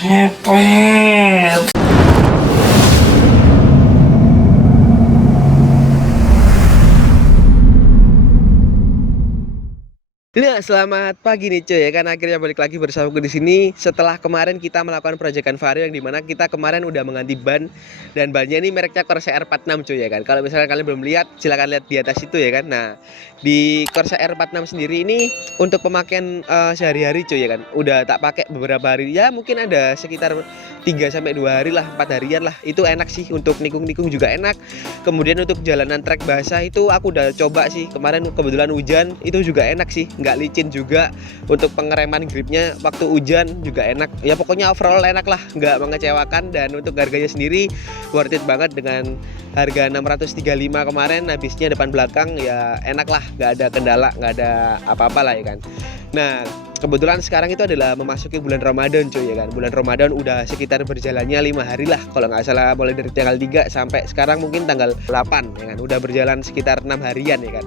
Ngepet. Nah, selamat pagi nih cuy ya kan, akhirnya balik lagi bersamaku di sini setelah kemarin kita melakukan proyekan Vario yang dimana kita kemarin udah mengganti ban, dan bannya ini mereknya Corsair 46 cuy ya kan. Kalau misalnya kalian belum lihat silahkan lihat di atas itu ya kan. Nah, di Corsair 46 sendiri ini untuk pemakaian sehari-hari cuy ya kan, udah tak pakai beberapa hari ya, mungkin ada sekitar 3 sampai 2 hari lah, 4 harian lah. Itu enak sih, untuk nikung-nikung juga enak. Kemudian untuk jalanan trek basah itu aku udah coba sih kemarin, kebetulan hujan, itu juga enak sih, nggak licin juga. Untuk pengereman gripnya waktu hujan juga enak ya, pokoknya overall enak lah, nggak mengecewakan. Dan untuk harganya sendiri worth it banget, dengan harga 635 kemarin, habisnya depan belakang ya enak lah, nggak ada kendala, nggak ada apa-apa lah ya kan. Nah, kebetulan sekarang itu adalah memasuki bulan Ramadan cuy ya kan. Bulan Ramadan udah sekitar berjalannya 5 hari lah kalau nggak salah, mulai dari tanggal 3 sampai sekarang mungkin tanggal 8 ya kan. Udah berjalan sekitar 6 harian ya kan,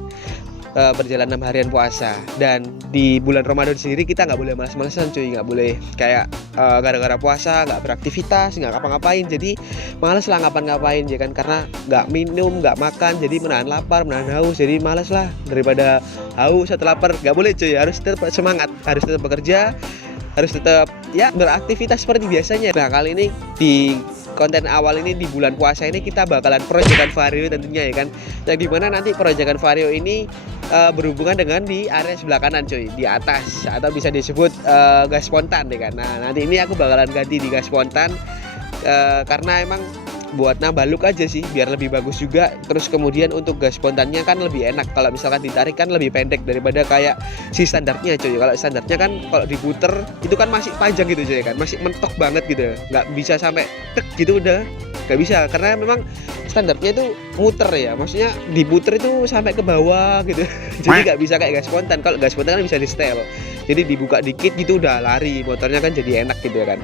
berjalan 6 harian puasa. Dan di bulan Ramadan sendiri kita nggak boleh malas-malasan cuy, nggak boleh kayak gara-gara puasa nggak beraktivitas, nggak ngapa-ngapain, jadi males lah ngapa-ngapain ya kan, karena nggak minum nggak makan, jadi menahan lapar menahan haus, jadi males lah. Daripada haus atau lapar, nggak boleh cuy, harus tetap semangat, harus tetap bekerja, harus tetap ya beraktivitas seperti biasanya. Nah, kali ini di konten awal ini di bulan puasa ini kita bakalan proyekan Vario tentunya ya kan, yang dimana nanti proyekan Vario ini berhubungan dengan di area sebelah kanan cuy, di atas, atau bisa disebut gas spontan ya kan. Nah, nanti ini aku bakalan ganti di gas spontan karena emang buat nambah look aja sih, biar lebih bagus juga. Terus kemudian untuk gas spontannya kan lebih enak, kalau misalkan ditarik kan lebih pendek daripada kayak si standarnya cuy. Kalau standarnya kan kalau diputer itu kan masih panjang gitu cuy kan, masih mentok banget gitu, nggak bisa sampai tek gitu, udah nggak bisa, karena memang standarnya itu muter ya, maksudnya diputer itu sampai ke bawah gitu. Jadi nggak bisa kayak gas spontan. Kalau gas spontan kan bisa di setel, jadi dibuka dikit gitu udah lari motornya kan, jadi enak gitu ya kan.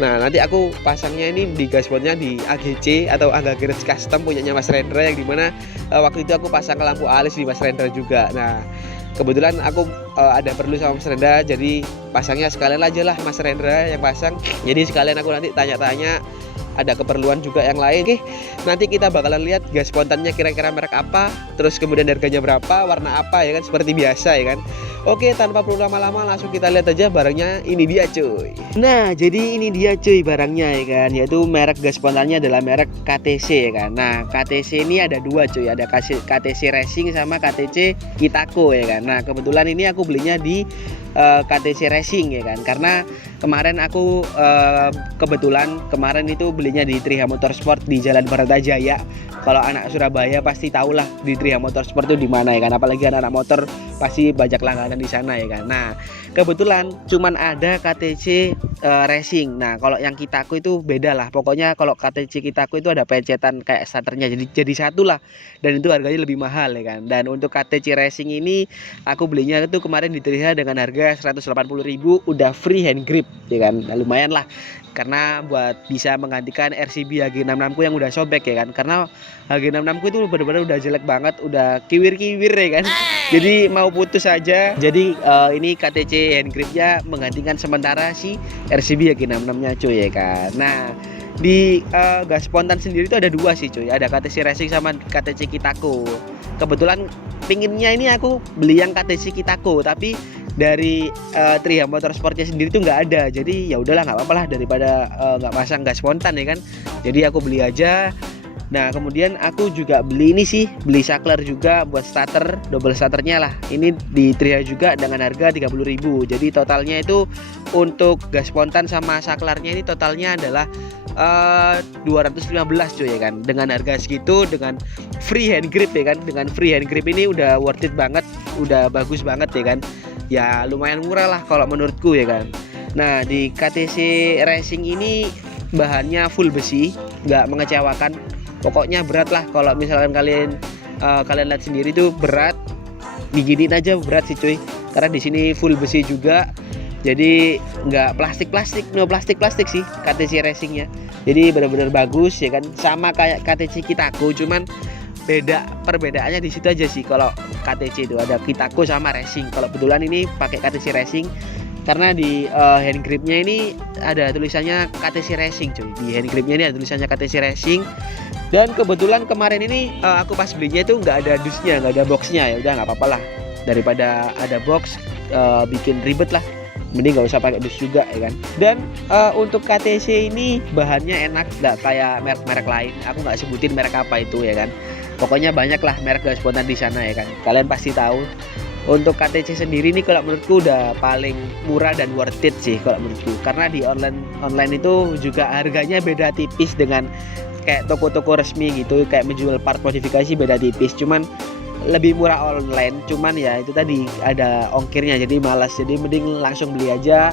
Nah, nanti aku pasangnya ini di gas spontannya di AGC atau Angga Garage Custom punyanya Mas Rendra, yang dimana waktu itu aku pasang lampu alis di Mas Rendra juga. Nah, kebetulan aku ada perlu sama Mas Rendra, jadi pasangnya sekalian aja lah Mas Rendra yang pasang. Jadi sekalian aku nanti tanya-tanya, ada keperluan juga yang lain. Oke, nanti kita bakalan lihat gas spontannya kira-kira merek apa, terus kemudian harganya berapa, warna apa ya kan, seperti biasa ya kan. Oke, tanpa perlu lama-lama langsung kita lihat aja barangnya. Ini dia cuy. Nah, jadi ini dia cuy barangnya ya kan, yaitu merek gas spontannya adalah merek KTC ya kan. Nah, KTC ini ada dua cuy, ada KTC Racing sama KTC Kitako ya kan. Nah, kebetulan ini aku belinya di KTC Racing ya kan, karena kemarin aku kebetulan kemarin itu belinya di Triha Motorsport di Jalan Baratajaya. Kalau anak Surabaya pasti tahulah di Triha Motorsport itu di mana ya kan, apalagi anak-anak motor pasti banyak langganan di sana ya kan. Nah, kebetulan cuman ada KTC Racing. Nah, kalau yang Kitako itu beda lah. Pokoknya kalau KTC Kitako itu ada pencetan kayak starternya, jadi satu lah, dan itu harganya lebih mahal ya kan. Dan untuk KTC Racing ini aku belinya itu kemarin di Triha dengan harga 180.000, udah free hand grip ya kan. Nah, lumayan lah, karena buat bisa menggantikan RCB HG66 ku yang udah sobek ya kan, karena HG66 ku itu benar-benar udah jelek banget, udah kiwir-kiwir ya kan, jadi mau putus aja. Jadi ini KTC hand gripnya menggantikan sementara si RCB HG66 nya cuy ya kan. Nah, di gas spontan sendiri itu ada dua sih cuy, ada KTC Racing sama KTC Kitako. Kebetulan pinginnya ini aku beli yang KTC Kitako, tapi dari Triha Motorsportnya sendiri tuh nggak ada. Jadi ya udahlah, nggak apa-apa lah, daripada nggak pasang gas spontan ya kan, jadi aku beli aja. Nah, kemudian aku juga beli ini sih, beli saklar juga buat starter, double starternya lah. Ini di Triha juga dengan harga 30.000. Jadi totalnya itu untuk gas spontan sama saklarnya ini totalnya adalah 215 cuy ya kan. Dengan harga segitu, dengan free hand grip ya kan, dengan free hand grip ini udah worth it banget, udah bagus banget ya kan. Ya lumayan murah lah kalau menurutku ya kan. Nah, di KTC Racing ini bahannya full besi, nggak mengecewakan. Pokoknya berat lah, kalau misalkan kalian lihat sendiri tuh berat, diginiin aja berat sih cuy. Karena di sini full besi juga, jadi nggak plastik no plastik sih KTC Racingnya. Jadi benar-benar bagus ya kan, sama kayak KTC Kitako, cuman perbedaannya di situ aja sih. Kalau KTC itu ada Kitako sama Racing, kalau kebetulan ini pakai KTC Racing. karena di hand gripnya ini ada tulisannya KTC Racing cuy. Di hand gripnya ini ada tulisannya KTC Racing. Dan kebetulan kemarin ini aku pas belinya itu nggak ada dusnya, nggak ada boxnya. Ya udah nggak apa-apa lah, daripada ada box bikin ribet lah, mending nggak usah pakai dus juga ya kan. Dan untuk KTC ini bahannya enak, nggak kayak merek-merek lain. Aku nggak sebutin merek apa itu ya kan. Pokoknya banyak lah merek gas spontan di sana ya kan. Kalian pasti tahu. Untuk KTC sendiri nih kalau menurutku udah paling murah dan worth it sih kalau menurutku. Karena di online itu juga harganya beda tipis dengan kayak toko-toko resmi gitu, kayak menjual part modifikasi beda tipis. Cuman lebih murah online, cuman ya itu tadi ada ongkirnya jadi malas. Jadi mending langsung beli aja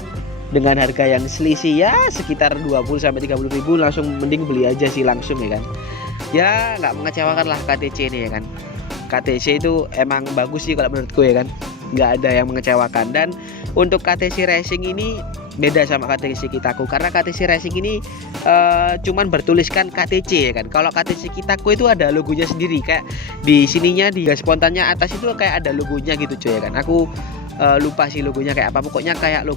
dengan harga yang selisih ya sekitar 20 sampai 30 ribu, langsung mending beli aja sih langsung ya kan. Ya nggak mengecewakan lah KTC ini ya kan. KTC itu emang bagus sih kalau menurutku ya kan, nggak ada yang mengecewakan. Dan untuk KTC Racing ini beda sama KTC Kitaku, karena KTC Racing ini cuman bertuliskan KTC ya kan. Kalau KTC Kitaku itu ada logonya sendiri, kayak di sininya di gas spontannya atas itu kayak ada logonya gitu cuy ya kan. Aku lupa sih logonya kayak apa, pokoknya kayak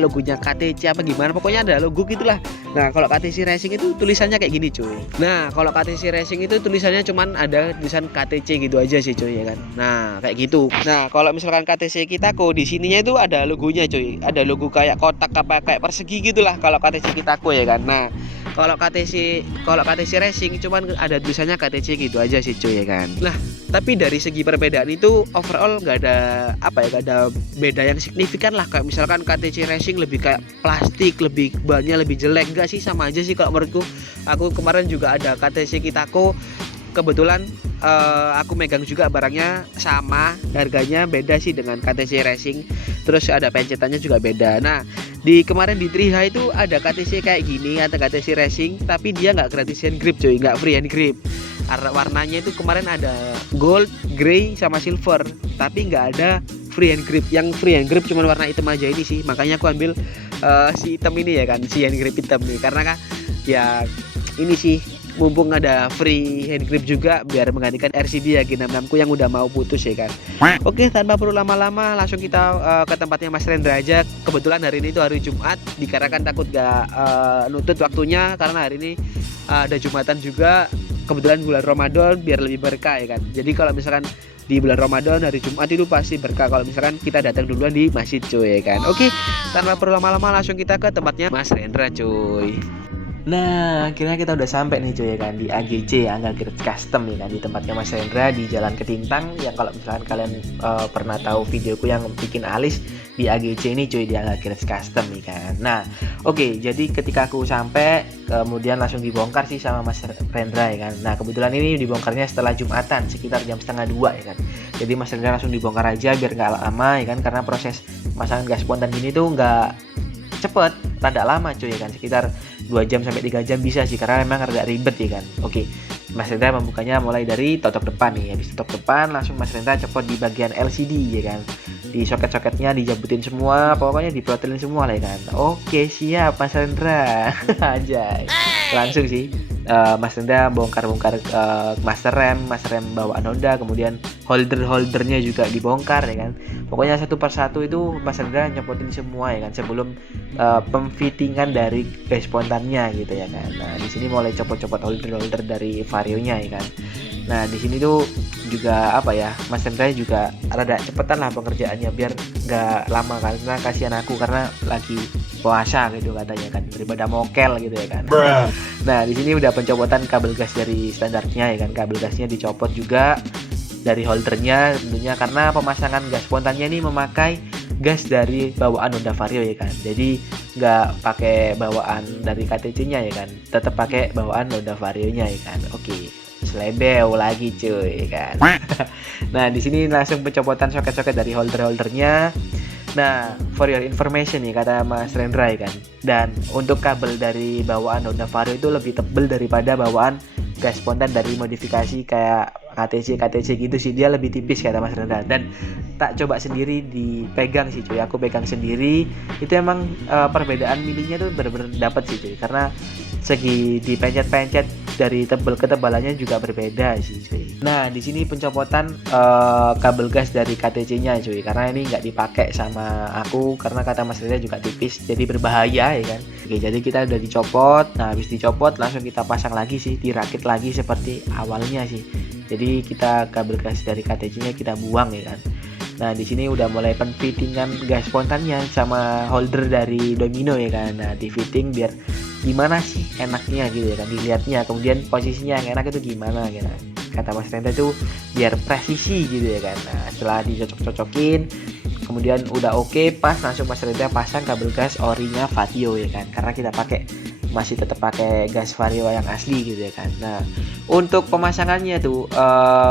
logonya KTC apa gimana, pokoknya ada logo gitulah. Nah kalau KTC Racing itu tulisannya kayak gini cuy. Nah kalau KTC Racing itu tulisannya cuman ada tulisan KTC gitu aja sih cuy ya kan. Nah kayak gitu. Nah kalau misalkan KTC Kitaku di sininya itu ada logonya cuy, ada logo kayak kotak apa kayak persegi gitulah kalau KTC Kitaku ya kan. Nah kalau KTC Racing cuman ada tulisannya KTC gitu aja sih cuy ya kan. Nah tapi dari segi perbedaan itu overall nggak ada apa ya, nggak ada beda yang signifikan lah. Kayak misalkan KTC Racing lebih kayak plastik, lebih bannya lebih jelek, enggak sih, sama aja sih kalau menurutku. Aku kemarin juga ada KTC Kitaku, kebetulan aku megang juga barangnya sama, harganya beda sih dengan KTC Racing, terus ada pencetannya juga beda. Nah di kemarin di Triha itu ada KTC kayak gini, ada KTC Racing, tapi dia nggak gratis hand grip cuy, nggak free hand grip. Warnanya itu kemarin ada gold, grey, sama silver, tapi nggak ada free hand grip. Yang free hand grip cuma warna hitam aja ini sih, makanya aku ambil si hitam ini ya kan, si hand grip hitam nih, karena kan ya ini sih mumpung ada free hand grip juga biar menggantikan RCD ya G66 ku yang udah mau putus ya kan. Oke, tanpa perlu lama-lama langsung kita ke tempatnya Mas Rendra aja. Kebetulan hari ini itu hari Jumat, dikarenakan takut gak nutut waktunya karena hari ini ada Jumatan juga. Kebetulan bulan Ramadan biar lebih berkah ya kan. Jadi kalau misalkan di bulan Ramadan hari Jumat itu pasti berkah kalau misalkan kita datang duluan di masjid cuy ya kan. Oke, tanpa perlu lama-lama langsung kita ke tempatnya Mas Rendra cuy. Nah, akhirnya kita udah sampai nih cuy ya kan, di AGC, Angga Gear Custom ya kan, di tempatnya Mas Rendra di Jalan Ketintang. Yang kalau misalkan kalian pernah tahu videoku yang bikin alis di AGC ini cuy, di Angga Gear Custom ya kan. Nah, oke, jadi ketika aku sampai kemudian langsung dibongkar sih sama Mas Rendra ya kan. Nah, kebetulan ini dibongkarnya setelah Jumatan sekitar jam 1:30 ya kan. Jadi Mas Rendra langsung dibongkar aja biar nggak lama ya kan, karena proses pemasangan gas spontan gini tuh nggak cepet, rada lama cuy ya kan, sekitar 2 jam sampai 3 jam bisa sih, karena memang rada ribet ya kan. Oke, Mas Rendra membukanya mulai dari totok depan nih. Habis totok depan langsung Mas Rendra copot di bagian LCD ya kan, di soket-soketnya dijabutin semua, pokoknya diprotelin semua lah ya kan. Oke, siap Mas Rendra. Anjay, langsung sih Mas Rendra bongkar-bongkar master rem bawaan Honda, kemudian holdernya juga dibongkar ya kan. Pokoknya satu persatu itu Mas Rendra nyopotin semua ya kan, sebelum pemfittingan dari gas spontannya gitu ya kan. Nah di sini mulai copot-copot holder dari varionya ya kan. Nah di sini tuh juga apa ya, Mas Rendra juga rada cepetan lah pengerjaannya biar nggak lama, karena kasihan aku karena lagi puasa gitu katanya kan, daripada mokel gitu ya kan. Nah di sini udah pencopotan kabel gas dari standarnya ya kan, kabel gasnya dicopot juga dari holdernya tentunya, karena pemasangan gas spontannya ini memakai gas dari bawaan Honda Vario ya kan. Jadi nggak pakai bawaan dari KTC-nya ya kan, tetap pakai bawaan Honda Vario-nya ya kan. Oke, selebeu lagi cuy ya kan. Nah di sini langsung pencopotan soket-soket dari holdernya. Nah, for your information nih kata Mas Rendra ya kan. Dan untuk kabel dari bawaan Honda Vario itu lebih tebal daripada bawaan gas spontan dari modifikasi kayak KTC gitu sih, dia lebih tipis kata Mas Rendra. Dan tak coba sendiri dipegang sih cuy, aku pegang sendiri itu emang perbedaan milinya tuh bener-bener dapet sih cuy, karena segi dipencet-pencet dari ketebalannya juga berbeda sih cuy. Nah di sini pencopotan kabel gas dari KTC-nya cuy, karena ini nggak dipakai sama aku karena kata Mas Reza juga tipis, jadi berbahaya ya kan. Oke, jadi kita udah dicopot. Nah habis dicopot langsung kita pasang lagi sih, dirakit lagi seperti awalnya sih. Jadi kita kabel gas dari KTC-nya kita buang ya kan. Nah di sini udah mulai penfittingan gas spontannya sama holder dari Domino ya kan. Nah di fitting biar gimana sih enaknya gitu ya kan, dilihatnya kemudian posisinya yang enak itu gimana gitu. Kata Mas Renda tuh biar presisi gitu ya kan. Nah setelah dicocok-cocokin kemudian udah oke, pas langsung Mas Renda pasang kabel gas orinya Vario ya kan, karena kita masih tetap pakai gas Vario yang asli gitu ya kan. Nah untuk pemasangannya tuh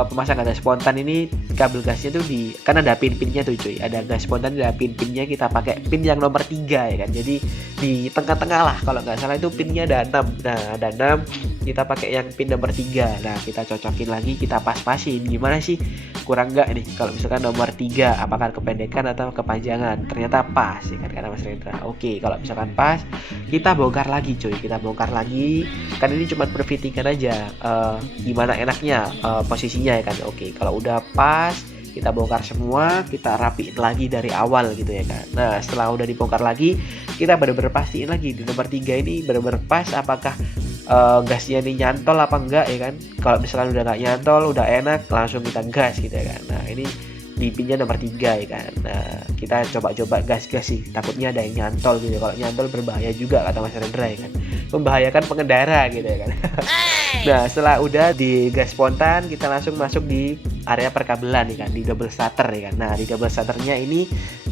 pemasangan gas spontan ini kabel gasnya tuh kan ada pin-pinnya tuh cuy, ada gas spontan, ada pin-pinnya kita pakai pin yang nomor 3 ya kan. Jadi di tengah-tengah lah, kalau nggak salah itu pinnya ada 6. Nah ada 6, kita pakai yang pin nomor 3. Nah kita cocokin lagi, kita pas-pasin gimana sih kurang nggak nih kalau misalkan nomor 3 apakah kependekan atau kepanjangan. Ternyata pas ya kan kata Mas Rendra. Oke, kalau misalkan pas kita bongkar lagi cuy, kita bongkar lagi, kan ini cuma perfittingan aja gimana enaknya posisinya ya kan. Oke, kalau udah pas kita bongkar semua, kita rapiin lagi dari awal gitu ya kan. Nah setelah udah dibongkar lagi, kita bener-bener pastiin lagi di nomor 3 ini bener-bener pas apakah gasnya ini nyantol apa enggak ya kan. Kalau misalkan udah nggak nyantol, udah enak, langsung kita gas gitu ya kan. Nah ini di pinnya nomor 3 ya kan. Nah kita coba-coba gas-gas sih, takutnya ada yang nyantol gitu. Kalau nyantol berbahaya juga kata Mas Rendra ya kan, membahayakan pengendara gitu ya kan. Nah setelah udah di gas spontan, kita langsung masuk di area perkabelan nih kan, di double starter ya kan. Nah di double starternya ini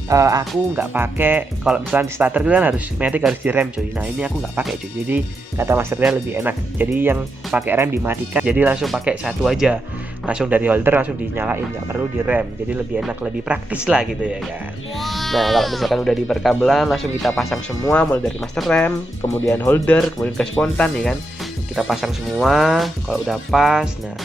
aku nggak pakai, kalau misalnya di starter kan harus matic, harus direm cuy. Nah ini aku nggak pakai cuy, jadi kata Mas Rendra lebih enak, jadi yang pakai rem dimatikan, jadi langsung pakai satu aja, langsung dari holder langsung dinyalain, nggak perlu direm, jadi lebih enak, lebih praktis lah gitu ya kan. Nah kalau misalkan udah di perkabelan, langsung kita pasang semua, mulai dari master rem, kemudian holder, kemudian gas spontan ya kan, kita pasang semua. Kalau udah pas, nah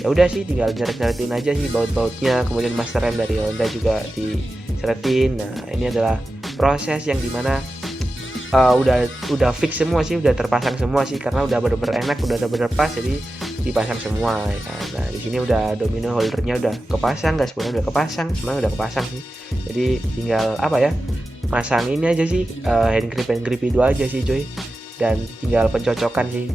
ya udah sih tinggal nyeret-nyeretin aja sih baut-bautnya, kemudian master rem dari Honda juga diseretin. Nah ini adalah proses yang dimana udah fix semua sih, udah terpasang semua sih, karena udah bener-bener enak, udah bener-bener pas, jadi dipasang semua ya kan. Nah di sini udah domino holdernya udah kepasang, gas spontan udah kepasang, semuanya udah kepasang sih. Jadi tinggal apa ya, masang ini aja sih, hand grip itu aja sih cuy, dan tinggal pencocokan sih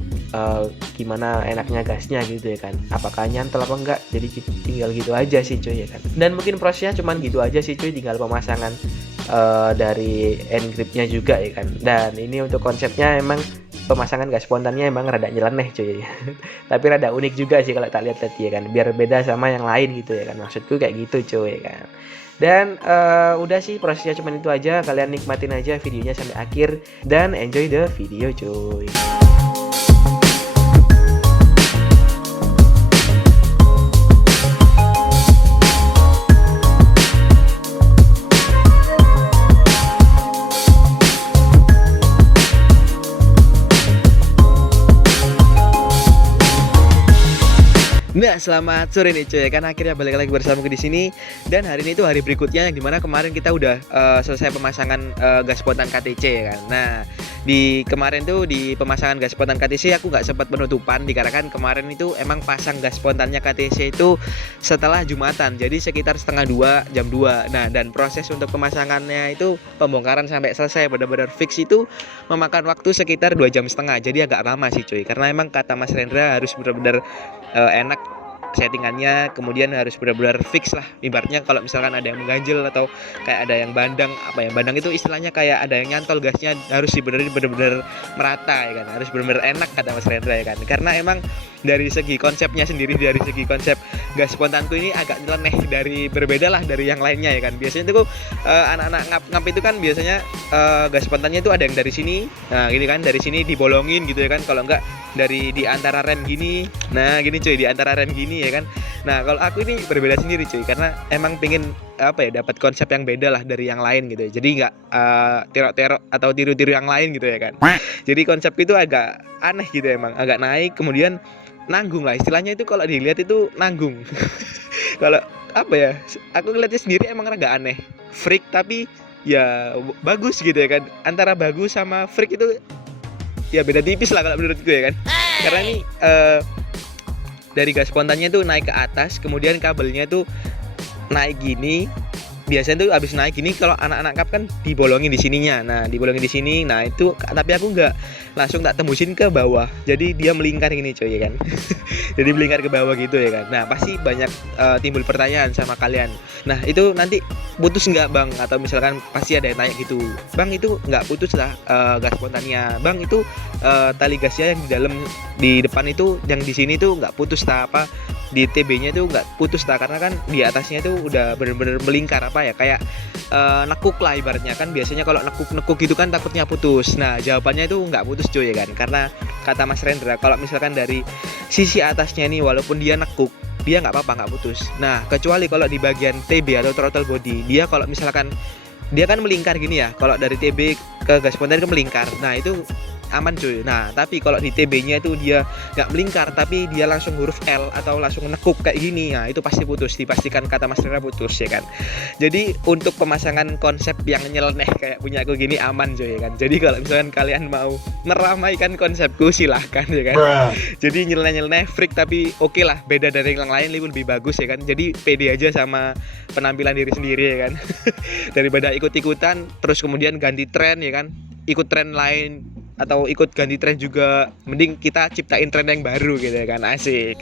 gimana enaknya gasnya gitu ya kan, apakah nyantol apa enggak. Jadi tinggal gitu aja sih cuy ya kan. Dan mungkin prosesnya cuman gitu aja sih cuy, tinggal pemasangan dari end gripnya juga ya kan. Dan ini untuk konsepnya emang pemasangan gas spontannya emang rada nyeleneh cuy. Tapi rada unik juga sih kalau tak lihat tadi ya kan, biar beda sama yang lain gitu ya kan, maksudku kayak gitu cuy ya kan. Dan udah sih prosesnya cuman itu aja, kalian nikmatin aja videonya sampai akhir dan enjoy the video cuy. Nah, selamat sore nih cuy, kan akhirnya balik lagi bersama di sini. Dan hari ini tuh hari berikutnya, yang dimana kemarin kita udah selesai pemasangan gas spontan KTC ya kan. Nah, di kemarin tuh di pemasangan gas spontan KTC aku nggak sempat penutupan, dikarenakan kemarin itu emang pasang gas spontannya KTC itu setelah Jumatan, jadi sekitar setengah 2, jam 2. Nah, dan proses untuk pemasangannya itu pembongkaran sampai selesai benar-benar fix itu memakan waktu sekitar 2,5 jam, jadi agak lama sih cuy, karena emang kata Mas Rendra harus benar-benar enak settingannya, kemudian harus benar-benar fix lah. Ibaratnya kalau misalkan ada yang mengganjel atau kayak ada yang bandang, apa ya, bandang itu istilahnya kayak ada yang nyantol, gasnya harus dibenerin benar-benar merata ya kan, harus benar-benar enak kata Mas Rendra ya kan. Karena emang dari segi konsepnya sendiri, dari segi konsep gas spontanku ini agak nyeleneh, berbeda lah dari yang lainnya ya kan. Biasanya itu anak-anak ngap itu kan biasanya gas spontannya itu ada yang dari sini, nah gini kan, dari sini dibolongin gitu ya kan, kalau enggak dari di antara rem gini, nah gini cuy, di antara rem gini ya kan. Nah kalau aku ini berbeda sendiri cuy, karena emang pengen apa ya, dapat konsep yang beda lah dari yang lain gitu ya. Jadi nggak terok-terok atau tiru-tiru yang lain gitu ya kan. Jadi konsep itu agak aneh gitu, emang agak naik, kemudian nanggung lah istilahnya itu, kalau dilihat itu nanggung. Kalau apa ya, aku ngeliatnya sendiri emang agak aneh, freak tapi ya bagus gitu ya kan. Antara bagus sama freak itu ya beda tipis lah kalau menurutku ya kan. Karena ini dari gas spontannya tuh naik ke atas, kemudian kabelnya tuh naik gini. Biasanya tuh abis naik gini kalau anak-anak kap kan dibolongin di sininya. Nah, dibolongin di sini. Nah, itu tapi aku nggak langsung tak tembusin ke bawah. Jadi dia melingkar gini coy ya kan. Jadi melingkar ke bawah gitu ya kan. Nah, pasti banyak timbul pertanyaan sama kalian. Nah, itu nanti putus nggak bang? Atau misalkan pasti ada yang tanya gitu. Bang, itu nggak putus lah gas spontannya. Bang, itu tali gasnya yang di dalam di depan itu yang di sini tuh nggak putus tak apa? Di TB-nya tuh nggak putus tak, karena kan di atasnya tuh udah bener-bener melingkar apa ya, kayak nekuk lah ibaratnya kan. Biasanya kalau nekuk gitu kan takutnya putus. Nah, jawabannya itu nggak putus cuy ya kan, karena kata Mas Rendra kalau misalkan dari sisi atasnya nih walaupun dia nekuk, dia nggak apa-apa, nggak putus. Nah, kecuali kalau di bagian TB atau throttle body, dia kalau misalkan dia kan melingkar gini ya, kalau dari TB ke gas spontan kan melingkar. Nah, itu aman cuy. Nah, tapi kalau di TB-nya itu dia nggak melingkar, tapi dia langsung huruf L atau langsung nekuk kayak gini, nah itu pasti putus, dipastikan kata Mas Rera putus ya kan. Jadi untuk pemasangan konsep yang nyeleneh kayak punya aku gini aman cuy ya kan. Jadi kalau misalkan kalian mau meramaikan konsepku silahkan ya kan. Jadi nyeleneh freak tapi oke lah, beda dari yang lain lebih bagus ya kan. Jadi pede aja sama penampilan diri sendiri ya kan. Daripada ikut-ikutan terus kemudian ganti tren ya kan, ikut tren lain atau ikut ganti tren juga, mending kita ciptain tren yang baru gitu ya kan, asik.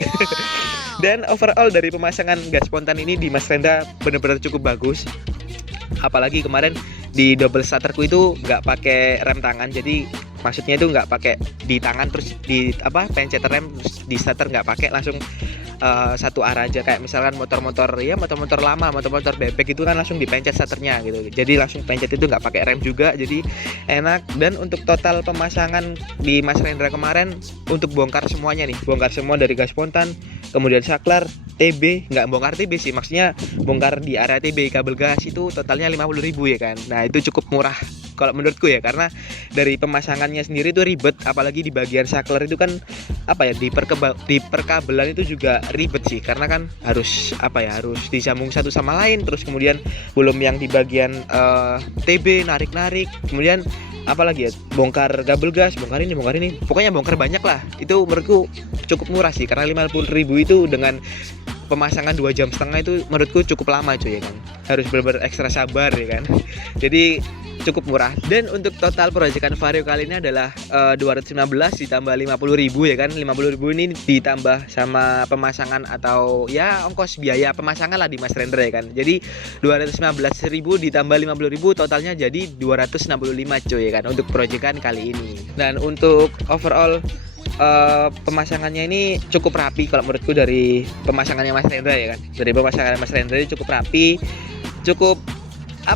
Dan overall dari pemasangan gas spontan ini di Mas Rendra benar-benar cukup bagus. Apalagi kemarin di double starterku itu nggak pakai rem tangan, jadi maksudnya itu nggak pakai di tangan terus di pencet rem terus di starter, nggak pakai, langsung satu arah aja. Kayak misalkan motor-motor lama, motor-motor bebek itu kan langsung dipencet starternya gitu. Jadi langsung pencet itu nggak pakai rem juga, jadi enak. Dan untuk total pemasangan di Mas Rendra kemarin untuk bongkar semuanya nih, bongkar semua dari gas spontan, kemudian saklar, TB, nggak bongkar TB sih, maksudnya bongkar di area TB kabel gas, itu totalnya 50.000 ya kan. Nah, itu cukup murah kalau menurutku ya, karena dari pemasangannya sendiri itu ribet, apalagi di bagian saklar itu kan di perkabelan itu juga ribet sih, karena kan harus harus disambung satu sama lain, terus kemudian belum yang di bagian TB narik-narik, kemudian apalagi ya, bongkar kabel gas, bongkar ini, pokoknya bongkar banyak lah. Itu menurutku cukup murah sih, karena 50.000 itu dengan pemasangan 2,5 jam itu menurutku cukup lama cuy ya kan. Harus benar-benar ekstra sabar ya kan. Jadi cukup murah. Dan untuk total proyekan Vario kali ini adalah 215 ditambah 50.000 ya kan. 50.000 ini ditambah sama pemasangan atau ya ongkos biaya pemasangan lah di Mas Rendra ya kan. Jadi 215.000 ditambah 50.000 totalnya jadi 265 cuy ya kan untuk proyekan kali ini. Dan untuk overall pemasangannya ini cukup rapi kalau menurutku dari pemasangannya Mas Rendra ya kan. Dari pemasangan Mas Rendra ini cukup rapi, cukup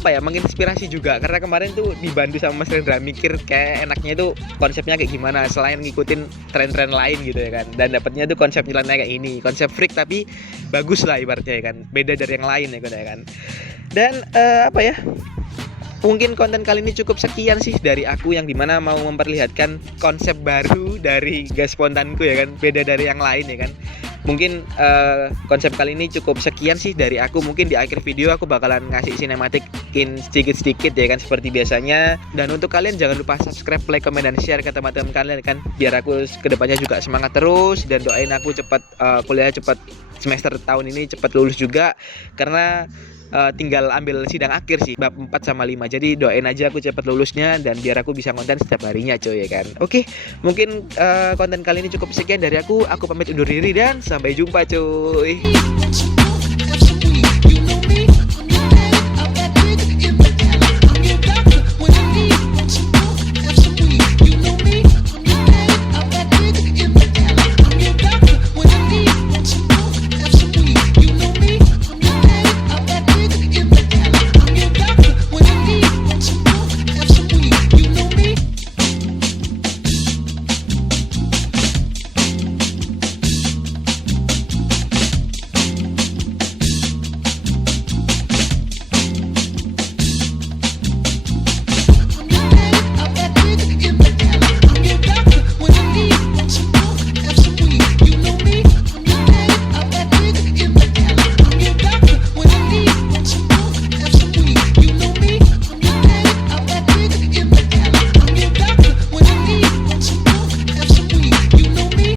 menginspirasi juga, karena kemarin tuh dibantu sama Mas Rendra mikir kayak enaknya itu konsepnya kayak gimana selain ngikutin tren-tren lain gitu ya kan. Dan dapatnya tuh konsep nyeleneh kayak ini, konsep freak tapi bagus lah ibaratnya ya kan, beda dari yang lain ya kan. Dan mungkin konten kali ini cukup sekian sih dari aku, yang dimana mau memperlihatkan konsep baru dari gas spontanku ya kan, beda dari yang lain ya kan. Mungkin konsep kali ini cukup sekian sih dari aku. Mungkin di akhir video aku bakalan ngasih sinematikin sedikit-sedikit ya kan, seperti biasanya. Dan untuk kalian jangan lupa subscribe, like, comment, dan share ke teman-teman kalian kan, biar aku kedepannya juga semangat terus. Dan doain aku cepat kuliah, cepat semester tahun ini cepat lulus juga, karena tinggal ambil sidang akhir sih, bab 4 sama 5. Jadi doain aja aku cepat lulusnya, dan biar aku bisa konten setiap harinya coy ya kan. Oke, mungkin konten kali ini cukup sekian dari aku pamit undur diri dan sampai jumpa cuy.